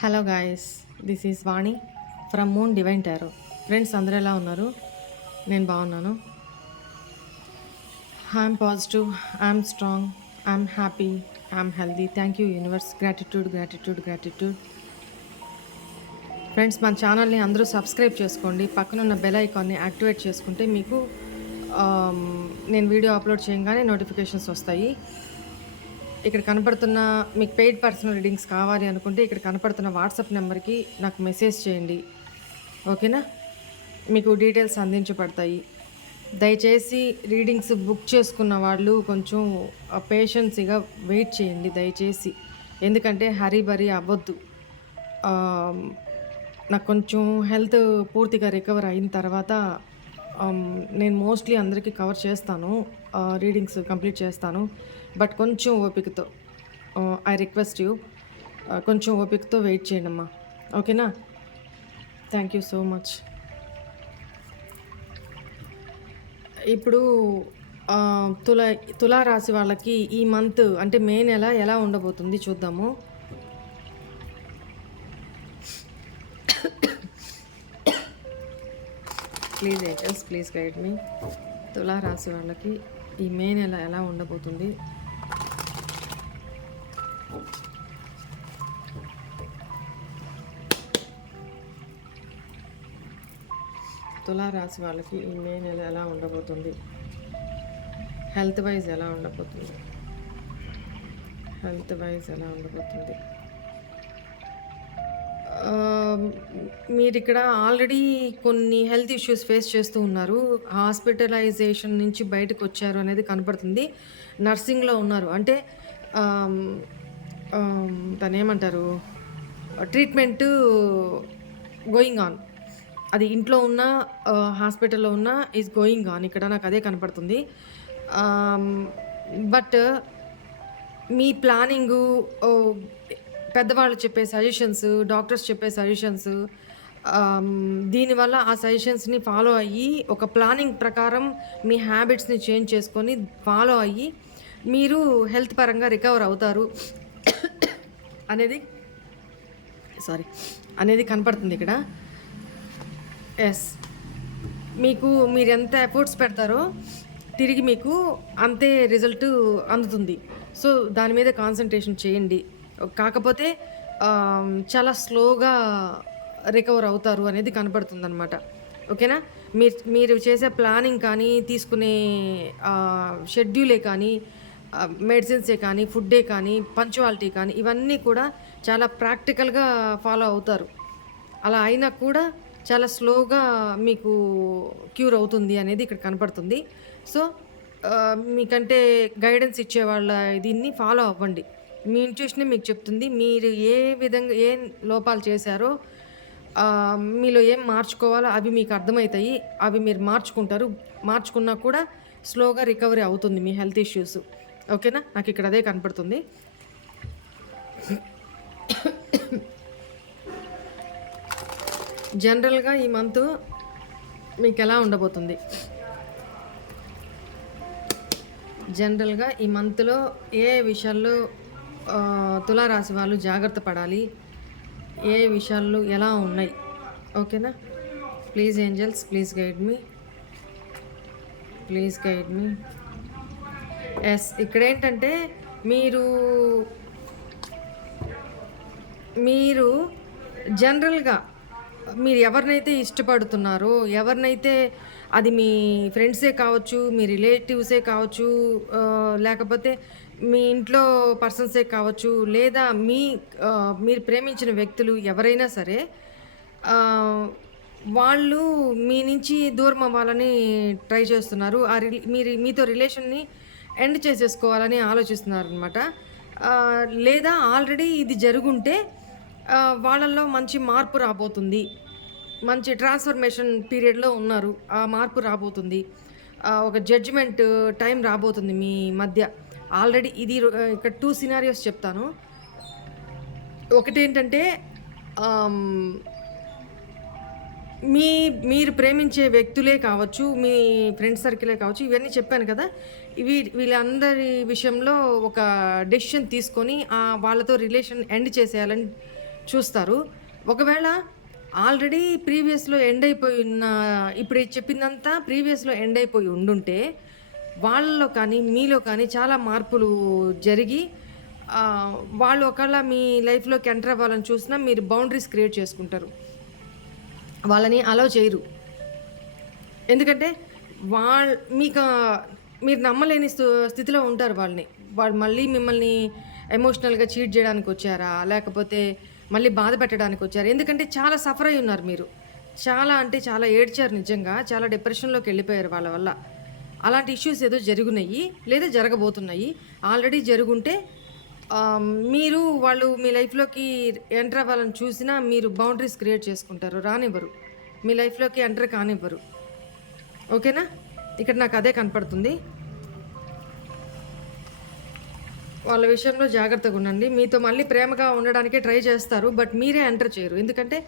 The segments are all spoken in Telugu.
Hello guys, this is Vani from moon divine tarot. Friends అందరూ ఎలా ఉన్నారు? నేను బాగున్నాను. I'm positive, I'm strong, I'm happy, I'm healthy. Thank you universe. Gratitude gratitude gratitude. Friends, మన ఛానల్ని అందరూ సబ్స్క్రైబ్ చేసుకోండి. పక్కనున్న బెల్ ఐకాన్ని యాక్టివేట్ చేసుకుంటే మీకు నేను వీడియో అప్లోడ్ చేయగానే నోటిఫికేషన్స్ వస్తాయి. ఇక్కడ కనపడుతున్న మీకు పెయిడ్ పర్సనల్ రీడింగ్స్ కావాలి అనుకుంటే ఇక్కడ కనపడుతున్న వాట్సాప్ నెంబర్కి నాకు మెసేజ్ చేయండి, ఓకేనా? మీకు డీటెయిల్స్ అందించబడతాయి. దయచేసి రీడింగ్స్ బుక్ చేసుకున్న వాళ్ళు కొంచెం పేషెన్సీగా వెయిట్ చేయండి దయచేసి, ఎందుకంటే హరీబరీ అవ్వద్దు. నాకు కొంచెం హెల్త్ పూర్తిగా రికవర్ అయిన తర్వాత నేను మోస్ట్లీ అందరికీ కవర్ చేస్తాను, రీడింగ్స్ కంప్లీట్ చేస్తాను. బట్ కొంచెం ఓపికతో, ఐ రిక్వెస్ట్ యూ, కొంచెం ఓపికతో వెయిట్ చేయండి అమ్మా, ఓకేనా? Thank you so much. ఇప్పుడు తులారాశి వాళ్ళకి ఈ మంత్ అంటే మే నెల ఎలా ఉండబోతుంది చూద్దాము. ప్లీజ్ ఏంజల్స్, ప్లీజ్ గైడ్ మీ. తులారాశి వాళ్ళకి ఈ మే నెల ఎలా ఉండబోతుంది? తులారాశి వాళ్ళకి ఈ మే నెల ఎలా ఉండబోతుంది? హెల్త్ వైజ్ ఎలా ఉండబోతుంది? హెల్త్ వైజ్ ఎలా ఉండబోతుంది? మీరు ఇక్కడ ఆల్రెడీ కొన్ని హెల్త్ ఇష్యూస్ ఫేస్ చేస్తూ ఉన్నారు. హాస్పిటలైజేషన్ నుంచి బయటకు వచ్చారు అనేది కనపడుతుంది. నర్సింగ్లో ఉన్నారు అంటే దాన్ని ఏమంటారు, ట్రీట్మెంట్ గోయింగ్ ఆన్. అది ఇంట్లో ఉన్న హాస్పిటల్లో ఉన్న ఈజ్ గోయింగ్ ఆన్. ఇక్కడ నాకు అదే కనపడుతుంది. బట్ మీ ప్లానింగు, పెద్దవాళ్ళు చెప్పే సజెషన్స్, డాక్టర్స్ చెప్పే సజెషన్స్, దీనివల్ల ఆ సజెషన్స్ని ఫాలో అయ్యి ఒక ప్లానింగ్ ప్రకారం మీ హ్యాబిట్స్ని చేంజ్ చేసుకొని ఫాలో అయ్యి మీరు హెల్త్ పరంగా రికవర్ అవుతారు అనేది కనపడుతుంది ఇక్కడ. ఎస్, మీరు ఎంత ఎఫర్ట్స్ పెడతారో తిరిగి మీకు అంతే రిజల్ట్ అందుతుంది. సో దాని మీద కాన్సన్ట్రేషన్ చేయండి. కాకపోతే చాలా స్లోగా రికవర్ అవుతారు అనేది కనపడుతుంది అనమాట, ఓకేనా? మీరు చేసే ప్లానింగ్ కానీ, తీసుకునే షెడ్యూలే కానీ, మెడిసిన్సే కానీ, ఫుడ్డే కానీ, పంచువాలిటీ కానీ, ఇవన్నీ కూడా చాలా ప్రాక్టికల్గా ఫాలో అవుతారు. అలా అయినా కూడా చాలా స్లోగా మీకు క్యూర్ అవుతుంది అనేది ఇక్కడ కనపడుతుంది. సో మీకంటే గైడెన్స్ ఇచ్చే వాళ్ళ దీన్ని ఫాలో అవ్వండి. మీ ఇంట్యూషనే మీకు చెప్తుంది మీరు ఏ విధంగా ఏం లోపాలు చేశారో, మీలో ఏం మార్చుకోవాలో అవి మీకు అర్థమవుతాయి. అవి మీరు మార్చుకుంటారు. మార్చుకున్నా కూడా స్లోగా రికవరీ అవుతుంది మీ హెల్త్ ఇష్యూస్, ఓకేనా? నాకు ఇక్కడ అదే కనపడుతుంది. జనరల్గా ఈ మంత్ మీకు ఎలా ఉండబోతుంది? జనరల్గా ఈ మంత్లో ఏ విషయాల్లో తులారాశి వాళ్ళు జాగ్రత్త పడాలి, ఏ విషయాలు ఎలా ఉన్నాయి, ఓకేనా? Please angels, please guide me, please guide me. Yes, ఇక్కడ ఏంటంటే మీరు జనరల్గా మీరు ఎవరినైతే ఇష్టపడుతున్నారో, ఎవరినైతే, అది మీ ఫ్రెండ్సే కావచ్చు, మీ రిలేటివ్సే కావచ్చు, లేకపోతే మీ ఇంట్లో పర్సన్సే కావచ్చు, లేదా మీరు ప్రేమించిన వ్యక్తులు ఎవరైనా సరే, వాళ్ళు మీ నుంచి దూరం అవ్వాలని ట్రై చేస్తున్నారు. మీతో రిలేషన్ని ఎండ్ చేసేసుకోవాలని ఆలోచిస్తున్నారు అనమాట. లేదా ఆల్రెడీ ఇది జరుగుంటే వాళ్ళల్లో మంచి మార్పు రాబోతుంది. మంచి ట్రాన్స్ఫర్మేషన్ పీరియడ్లో ఉన్నారు. ఆ మార్పు రాబోతుంది. ఒక జడ్జిమెంట్ టైం రాబోతుంది మీ మధ్య. ఆల్రెడీ ఇది ఇక్కడ 2 సినారియోస్ చెప్తాను. ఒకటేంటంటే మీరు ప్రేమించే వ్యక్తులే కావచ్చు, మీ ఫ్రెండ్ సర్కిలే కావచ్చు, ఇవన్నీ చెప్పాను కదా. వీళ్ళందరి విషయంలో ఒక డెసిషన్ తీసుకొని వాళ్ళతో రిలేషన్ ఎండ్ చేసేయాలని చూస్తారు. ఒకవేళ ఆల్రెడీ ప్రీవియస్‌లో ఎండ్ అయిపోయి ఉన్న ఇప్పుడు చెప్పిందంతా ప్రీవియస్‌లో ఎండ్ అయిపోయి ఉండుంటే, వాళ్ళలో కానీ, మీలో కానీ చాలా మార్పులు జరిగి వాళ్ళు ఒకవేళ మీ లైఫ్‌లోకి ఎంటర్ అవ్వాలని చూసినా మీరు బౌండరీస్ క్రియేట్ చేసుకుంటారు. వాళ్ళని అలౌ చేయరు. ఎందుకంటే మీకు మీరు నమ్మలేని స్థితిలో ఉంటారు వాళ్ళని. వాళ్ళు మళ్ళీ మిమ్మల్ని ఎమోషనల్‌గా చీట్ జేయడానికొచ్చారా? లేకపోతే మళ్ళీ బాధ పెట్టడానికొచ్చారా? ఎందుకంటే చాలా సఫర్ అయ్యి ఉన్నారు మీరు. చాలా అంటే చాలా ఏడ్చారు నిజంగా. చాలా డిప్రెషన్‌లోకెళ్ళిపోయారు వాళ్ళ వల్ల. అలాంటి ఇష్యూస్ ఏదో జరుగునయి లేదా జరగబోతున్నాయి. ఆల్రెడీ జరుగుంటే మీరు వాళ్ళు మీ లైఫ్‌లోకి ఎంటర్ అవ్వాలని చూసినా మీరు బౌండరీస్ క్రియేట్ చేసుకుంటారు. రానివ్వరు. మీ లైఫ్‌లోకి ఎంటర్ కానివ్వరు. ఓకేనా? ఇక్కడ నాకు అదే కనపడుతుంది. వాళ్ళ విషయంలో జాగ్రత్తగా ఉండండి. మీతో మళ్ళీ ప్రేమగా ఉండడానికే ట్రై చేస్తారు. బట్ మీరే ఎంటర్ చేయరు. ఎందుకంటే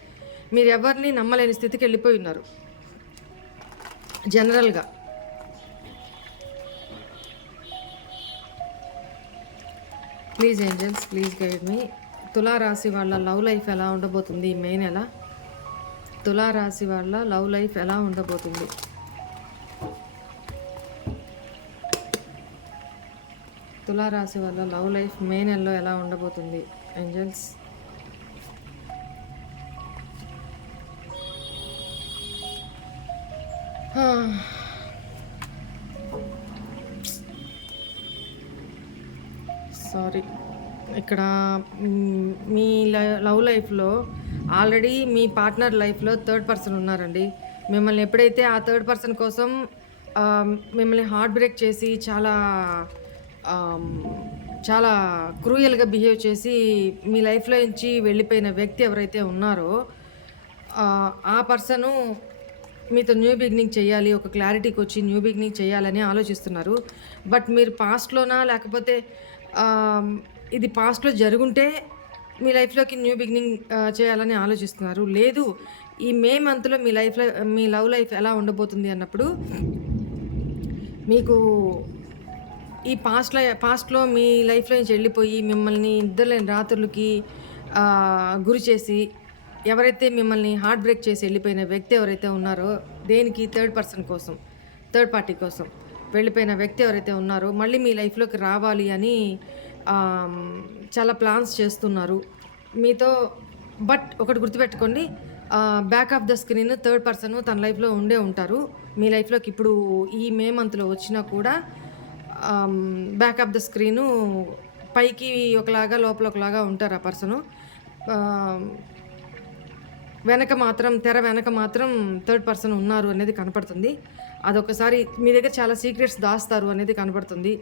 మీరు ఎవరిని నమ్మలేని స్థితికి వెళ్ళిపోయి ఉన్నారు జనరల్‌గా. ప్లీజ్ ఏంజల్స్, ప్లీజ్ గైడ్ మీ. తులారాశి వాళ్ళ లవ్ లైఫ్ ఎలా ఉండబోతుంది ఈ మే నెల? తులారాశి వాళ్ళ లవ్ లైఫ్ ఎలా ఉండబోతుంది? తులారాశి వాళ్ళ లవ్ లైఫ్ మే నెలలో ఎలా ఉండబోతుంది ఏంజల్స్? సారీ, ఇక్కడ మీ లవ్ లైఫ్లో ఆల్రెడీ మీ పార్ట్నర్ లైఫ్లో థర్డ్ పర్సన్ ఉన్నారండి. మిమ్మల్ని ఎప్పుడైతే ఆ థర్డ్ పర్సన్ కోసం మిమ్మల్ని హార్ట్ బ్రేక్ చేసి చాలా క్రూయల్గా బిహేవ్ చేసి మీ లైఫ్లో నుంచి వెళ్ళిపోయిన వ్యక్తి ఎవరైతే ఉన్నారో ఆ పర్సను మీతో న్యూ బిగినింగ్ చేయాలి, ఒక క్లారిటీకి వచ్చి న్యూ బిగినింగ్ చేయాలని ఆలోచిస్తున్నారు. బట్ మీరు పాస్ట్లోనా లేకపోతే ఇది పాస్ట్‌లో జరుగుంటే మీ లైఫ్‌లోకి న్యూ బిగినింగ్ చేయాలని ఆలోచిస్తున్నారు. లేదు, ఈ మే మంత్‌లో మీ లవ్ లైఫ్ ఎలా ఉండబోతుంది అన్నప్పుడు మీకు ఈ పాస్ట్‌లో మీ లైఫ్‌లో నుంచి వెళ్ళిపోయి మిమ్మల్ని నిద్రలేని రాత్రులకి గురి చేసి ఎవరైతే మిమ్మల్ని హార్ట్ బ్రేక్ చేసి వెళ్ళిపోయిన వ్యక్తి ఎవరైతే ఉన్నారో, దేనికి థర్డ్ పర్సన్ కోసం, థర్డ్ పార్టీ కోసం వెళ్ళిపోయిన వ్యక్తి ఎవరైతే ఉన్నారో మళ్ళీ మీ లైఫ్‌లోకి రావాలి అని చాలా ప్లాన్స్ చేస్తున్నారు మీతో. బట్ ఒకటి గుర్తుపెట్టుకోండి, back of the screen third person తన లైఫ్‌లో ఉండే ఉంటారు. మీ లైఫ్‌లోకి ఇప్పుడు ఈ మే మంత్‌లో వచ్చినా కూడా బ్యాక్ ఆఫ్ ద స్క్రీను పైకి ఒకలాగా లోపల ఒకలాగా ఉంటారు ఆ పర్సను. తెర వెనక మాత్రం థర్డ్ పర్సన్ ఉన్నారు అనేది కనపడుతుంది. అదొకసారి మీ దగ్గర చాలా సీక్రెట్స్ దాస్తారు అనేది కనపడుతుంది.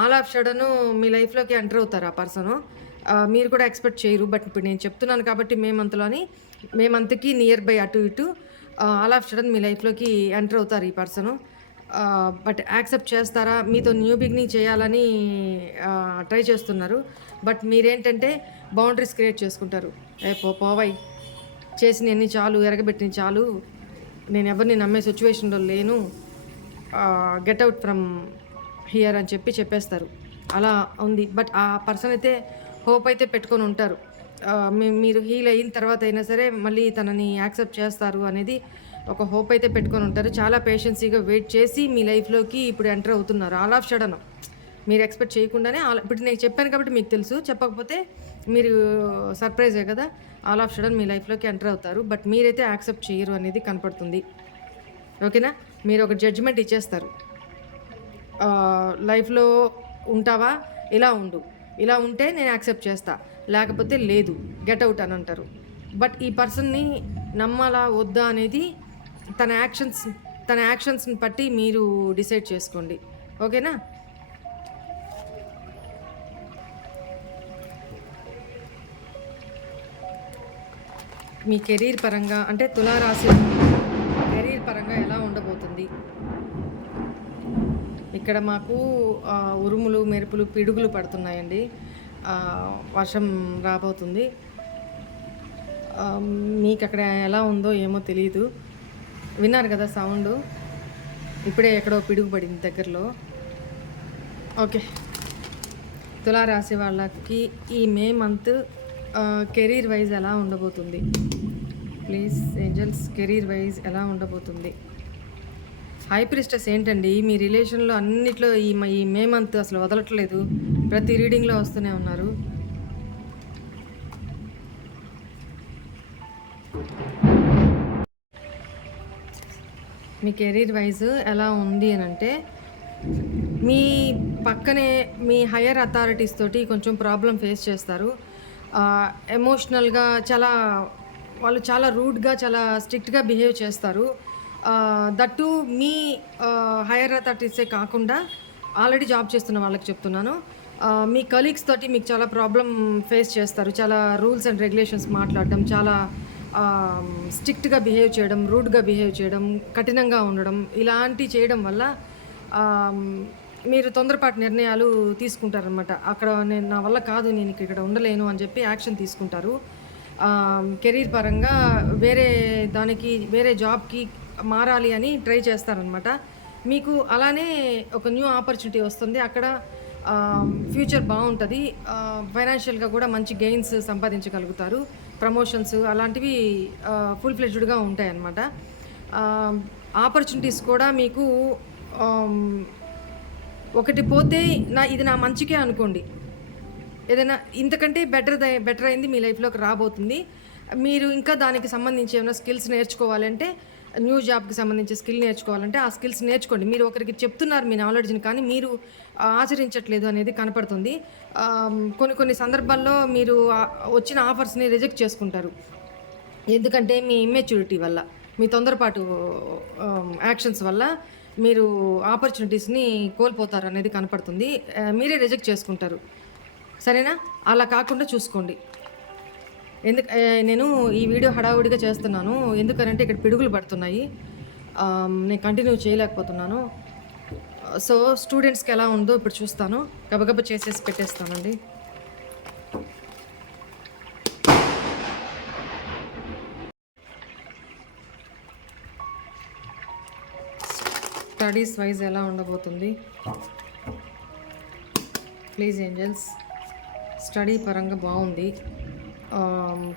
ఆల్ ఆఫ్ సడన్ మీ లైఫ్‌లోకి ఎంటర్ అవుతారు ఆ పర్సను. మీరు కూడా ఎక్స్పెక్ట్ చేయరు. బట్ ఇప్పుడు నేను చెప్తున్నాను కాబట్టి మే మంత్‌కి నియర్ బై అటు ఇటు ఆల్ ఆఫ్ సడన్ మీ లైఫ్‌లోకి ఎంటర్ అవుతారు ఈ పర్సను. బట్ యాక్సెప్ట్ చేస్తారా? మీతో న్యూ బిగినింగ్ చేయాలని ట్రై చేస్తున్నారు. బట్ మీరేంటంటే బౌండరీస్ క్రియేట్ చేసుకుంటారు. పోవయ్, చేసినవన్నీ చాలు, ఎరగబెట్టిన చాలు, నేను ఎవరిని నమ్మే సిచ్యువేషన్లో లేను, గెట్ అవుట్ ఫ్రమ్ హియర్ అని చెప్పేస్తారు. అలా ఉంది. బట్ ఆ పర్సన్ అయితే హోప్ అయితే పెట్టుకొని ఉంటారు. మీరు హీల్ అయిన తర్వాత అయినా సరే మళ్ళీ తనని యాక్సెప్ట్ చేస్తారు అనేది ఒక హోప్ అయితే పెట్టుకొని ఉంటారు. చాలా పేషెన్సీగా వెయిట్ చేసి మీ లైఫ్‌లోకి ఇప్పుడు ఎంటర్ అవుతున్నారు. ఆల్ ఆఫ్ సడన్ మీరు ఎక్స్పెక్ట్ చేయకుండానే ఇప్పుడు నేను చెప్పాను కాబట్టి మీకు తెలుసు. చెప్పకపోతే మీరు సర్ప్రైజే కదా. ఆల్ ఆఫ్ సడన్ మీ లైఫ్‌లోకి ఎంటర్ అవుతారు. బట్ మీరైతే యాక్సెప్ట్ చేయరు అనేది కనపడుతుంది. ఓకేనా? మీరు ఒక జడ్జిమెంట్ ఇచ్చేస్తారు. లైఫ్‌లో ఉంటావా? ఇలా ఉండు. ఇలా ఉంటే నేను యాక్సెప్ట్ చేస్తా. లేకపోతే లేదు, గెట్ అవుట్ అని అంటారు. బట్ ఈ పర్సన్‌ని నమ్మాలా వద్దా అనేది తన యాక్షన్స్‌ని బట్టి మీరు డిసైడ్ చేసుకోండి. ఓకేనా? మీ కెరీర్ పరంగా అంటే తులారాశి కెరీర్ పరంగా ఎలా ఉండబోతుంది? ఇక్కడ మాకు ఉరుములు, మెరుపులు, పిడుగులు పడుతున్నాయండి. వర్షం రాబోతుంది. మీకు అక్కడ ఎలా ఉందో ఏమో తెలీదు. విన్నారు కదా సౌండు? ఇప్పుడే ఎక్కడో పిడుగు పడింది దగ్గరలో. ఓకే, తులారాశి వాళ్ళకి ఈ మే మంత్ కెరీర్ వైజ్ ఎలా ఉండబోతుంది? ప్లీజ్ ఏంజల్స్, కెరీర్ వైజ్ ఎలా ఉండబోతుంది? హై ప్రిస్టెస్ ఏంటండి మీ రిలేషన్‌లో అన్నిట్లో ఈ మే మంత్ అసలు వదలట్లేదు. ప్రతి రీడింగ్‌లో వస్తూనే ఉన్నారు. మీ కెరీర్ వైజ్ ఎలా ఉంది అనంటే, మీ పక్కనే మీ హైయర్ అథారిటీస్ తోటి కొంచెం ప్రాబ్లమ్ ఫేస్ చేస్తారు. ఎమోషనల్‌గా వాళ్ళు చాలా రూడ్‌గా, చాలా స్ట్రిక్ట్‌గా బిహేవ్ చేస్తారు. దట్టు మీ హైయర్ అథారిటీసే కాకుండా ఆల్రెడీ జాబ్ చేస్తున్న వాళ్ళకి చెప్తున్నాను. మీ కలీగ్స్ తోటి మీకు చాలా ప్రాబ్లమ్ ఫేస్ చేస్తారు. చాలా రూల్స్ అండ్ రెగ్యులేషన్స్ మాట్లాడడం, చాలా స్ట్రిక్ట్‌గా బిహేవ్ చేయడం, రూడ్‌గా బిహేవ్ చేయడం, కఠినంగా ఉండడం, ఇలాంటివి చేయడం వల్ల మీరు తొందరపాటు నిర్ణయాలు తీసుకుంటారనమాట. అక్కడ నా వల్ల కాదు, నేను ఇక్కడ ఉండలేను అని చెప్పి యాక్షన్ తీసుకుంటారు. కెరీర్ పరంగా వేరే జాబ్‌కి మారాలి అని ట్రై చేస్తారనమాట. మీకు అలానే ఒక న్యూ ఆపర్చునిటీ వస్తుంది. అక్కడ ఫ్యూచర్ బావుంటది. ఫైనాన్షియల్‌గా కూడా మంచి గెయిన్స్ సంపాదించగలుగుతారు. ప్రమోషన్స్ అలాంటివి ఫుల్ ఫ్లెడ్జ్డ్‌గా ఉంటాయన్నమాట. ఆపర్చునిటీస్ కూడా మీకు ఒకటి పోతే ఇది నా మంచికే అనుకోండి. ఏదైనా ఇంతకంటే బెటర్ అయింది మీ లైఫ్‌లోకి రాబోతుంది. మీరు ఇంకా దానికి సంబంధించి ఏమైనా స్కిల్స్ నేర్చుకోవాలంటే, న్యూ జాబ్‌కి సంబంధించి స్కిల్ నేర్చుకోవాలంటే, ఆ స్కిల్స్ నేర్చుకోండి. మీరు ఒకరికి చెప్తున్నారు మీ నాలెడ్జ్‌ని, కానీ మీరు ఆచరించట్లేదు అనేది కనపడుతుంది. కొన్ని సందర్భాల్లో మీరు వచ్చిన ఆఫర్స్‌ని రిజెక్ట్ చేసుకుంటారు. ఎందుకంటే మీ ఇమ్మెచ్యూరిటీ వల్ల, మీ తొందరపాటు యాక్షన్స్ వల్ల మీరు ఆపర్చునిటీస్‌ని కోల్పోతారనేది కనపడుతుంది. మీరే రిజెక్ట్ చేసుకుంటారు. సరేనా? అలా కాకుండా చూసుకోండి. నేను ఈ వీడియో హడావుడిగా చేస్తున్నాను. ఎందుకనంటే ఇక్కడ పిడుగులు పడుతున్నాయి. నేను కంటిన్యూ చేయలేకపోతున్నాను. సో స్టూడెంట్స్‌కి ఎలా ఉందో ఇప్పుడు చూస్తాను. గబగబా చేసేసి పెట్టేస్తానండి. స్టడీస్ వైజ్ ఎలా ఉండబోతుంది? ప్లీజ్ ఏంజల్స్, స్టడీ పరంగా బాగుంది.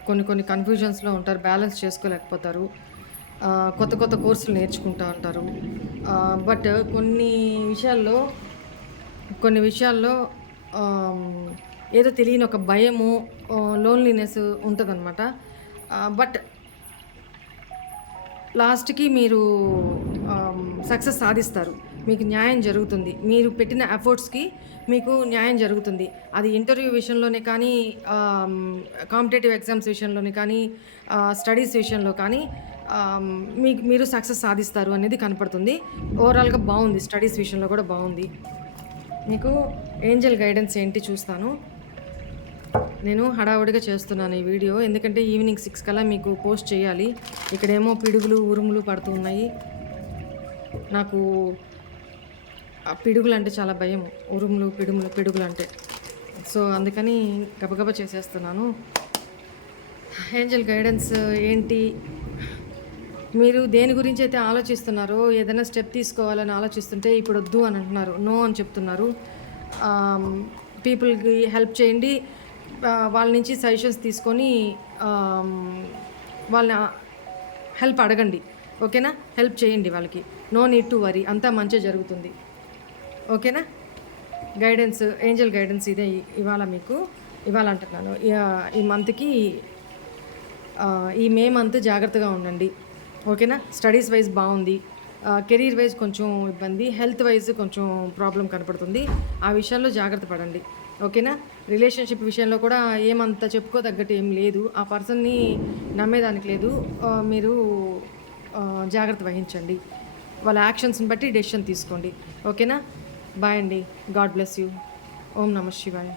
కొన్ని కన్ఫ్యూజన్స్లో ఉంటారు, బ్యాలెన్స్ చేసుకోలేకపోతారు. కొత్త కోర్సులు నేర్చుకుంటూ ఉంటారు. బట్ కొన్ని విషయాల్లో ఏదో తెలియని ఒక భయము, లోన్లీనెస్ ఉంటుందన్నమాట. బట్ లాస్ట్‌కి మీరు సక్సెస్ సాధిస్తారు. మీకు న్యాయం జరుగుతుంది. మీరు పెట్టిన ఎఫర్ట్స్‌కి మీకు న్యాయం జరుగుతుంది. అది ఇంటర్వ్యూ విషయంలోనే కానీ, కాంపిటేటివ్ ఎగ్జామ్స్ విషయంలోనే కానీ, స్టడీస్ విషయంలో కానీ మీరు సక్సెస్ సాధిస్తారు అనేది కనపడుతుంది. ఓవరాల్‌గా బాగుంది. స్టడీస్ విషయంలో కూడా బాగుంది. మీకు ఏంజెల్ గైడెన్స్ ఏంటి చూస్తాను. నేను హడావుడిగా చేస్తున్నాను ఈ వీడియో, ఎందుకంటే ఈవినింగ్ 6 కల్లా మీకు పోస్ట్ చేయాలి. ఇక్కడేమో పిడుగులు, ఉరుములు పడుతూ ఉన్నాయి. నాకు ఆ పిడుగులు అంటే చాలా భయం. ఉరుములు, పిడుగులు అంటే. సో అందుకని గబగబా చేసేస్తున్నాను. ఏంజెల్ గైడెన్స్ ఏంటి? మీరు దేని గురించి అయితే ఆలోచిస్తున్నారో, ఏదైనా స్టెప్ తీసుకోవాలని ఆలోచిస్తుంటే ఇప్పుడు వద్దు అని అంటున్నారు, నో అని చెప్తున్నారు. పీపుల్కి హెల్ప్ చేయండి. వాళ్ళ నుంచి సజెషన్స్ తీసుకొని వాళ్ళని హెల్ప్ అడగండి. ఓకేనా? హెల్ప్ చేయండి వాళ్ళకి. నో నీడ్ టు వరీ, అంతా మంచిగా జరుగుతుంది. ఓకేనా? గైడెన్స్, ఏంజెల్ గైడెన్స్ ఇదే ఇవాళ అంటున్నాను. ఈ మంత్కి, ఈ మే మంత్ జాగ్రత్తగా ఉండండి. ఓకేనా? స్టడీస్ వైజ్ బాగుంది. కెరీర్ వైజ్ కొంచెం ఇబ్బంది, హెల్త్ వైజ్ కొంచెం ప్రాబ్లం కనపడుతుంది. ఆ విషయాల్లో జాగ్రత్త పడండి. ఓకేనా? రిలేషన్షిప్ విషయంలో కూడా ఏమంత చెప్పుకోదగ్గట్టు ఏం లేదు. ఆ పర్సన్ని నమ్మేదానికి లేదు. మీరు జాగ్రత్త వహించండి. వాళ్ళ యాక్షన్స్ని బట్టి డెసిషన్ తీసుకోండి. ఓకేనా? బాయ్ అండి. God bless you. ఓం నమః శివాయ.